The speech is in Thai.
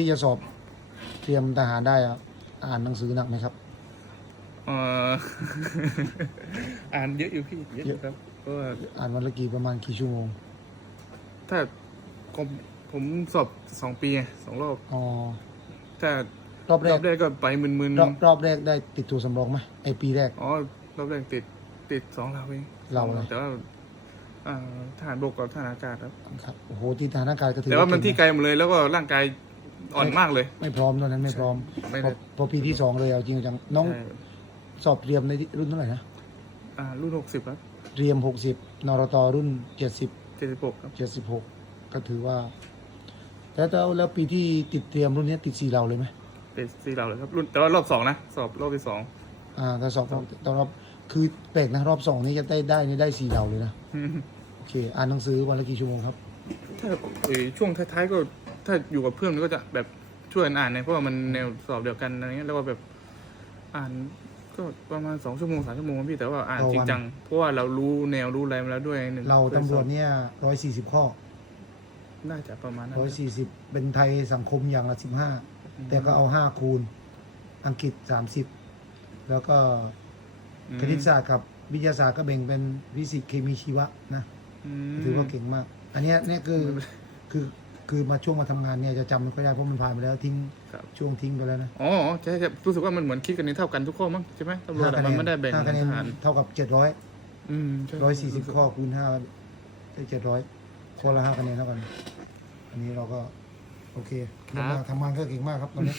ที่จะสอบเตรียมทหารได้อะอ่านหนังสือหนักไหมครับ เอ่อ อ่านเยอะอยู่พี่เยอะอยู่ครับเพราะว่าอ่านวันละกี่ประมาณกี่ชั่วโมงถ้าผมผมสอบสองปีไงสองรอบอ๋อ ถ้ารอบแรรก อบแรกก็ไปมึนรอบรอบแรกได้ติดตัวสำรองไหมไอปีแรก ๆอ๋อรอบแรกติดติดสองเราเองเราเลยแต่ว่าอ่าทหารบกกับทหารอากาศครับ ครับโอ้โหที่ทหารอากาศก็ถือแต่ว่ามันที่เก่งะไกลหมดเลยแล้วก็ร่างกาย อ่อนมากเลย ไม่พร้อมตอนนั้นไม่พร้อมไม่พได้ อพอปีที่สองเลยเอาจริงจังน้องใช่สอบเตรียมในรุ่นเท่าไหร่นะอ่ารุ่นหกสิบครับเตรียมหกสิบนรตรุ่นเจ็ดสิบเจ็ดสิบหกครับเจ็ดสิบหกก็ถือว่าแล้วแล้วแล้วปีที่ติดเตรียมรุ่นนี้ติดสี่เราเลยไหมเป็นสี่เราเลยครับรุ่นแต่ว่ารอบสองนะสอบรอบที่สองอ่าถ้าสอบรอบตอนรอบคือแปลกนะรอบสองนี้จะได้ได้นี่ได้สี่เราเลยนะโอเคอ่านหนังสือวันละกี่ชั่วโมงครับถ้าเอ่อช่วงท้ายๆก็ ถ้าอยู่กับเพื่อนก็จะแบบช่วยกันอ่านเนี่ยเพราะว่ามันแนวสอบเดียวกันอะไรเงี้ยแล้วก็แบบอ่านก็ประมาณสองชั่วโมงสามชั่วโมงครับพี่แต่ว่าอ่านต่อวัน จริงจังเพราะว่าเรารู้แนวรู้อะไรมาแล้วด้วยหนึ่งเราตำรวจเนี่ยร้อยสี่สิบข้อน่าจะประมาณนั้นร้อยสี่สิบเป็นไทยสังคมอย่างละสิบห้าแต่ก็เอาห้าคูณ อังกฤษสามสิบแล้วก็อืมคณิตศาสตร์กับวิทยาศาสตร์ก็แบ่งเป็นฟิสิกส์เคมีชีวะนะมถือว่าเก่งมาก อันเนี้ยเนี่ยคือ คือ คือมาช่วงมาทำงานเนี่ยจะจำไม่ค่อยได้เพราะมันผ่านไปแล้วทิ้งครับ ช่วงทิ้งไปแล้วนะอ๋อใช่ใช่รู้สึกว่ามันเหมือนคิดกันนี้เท่ากันทุกข้อมั้งใช่ไหมตำรวจห้าอะคะแนมันนไม่ได้แบ่งห้าคะแนนทหารเท่ากับเจ็ดร้อยอืมใช่ร้อยสี่สิบข้อคูณห้าได้เจ็ดร้อยข้อละห้าคะแนนเท่ากัน อันนี้เราก็ โอเคเยี่ยมมากทำงานก็เก่งมากครับตอนนี้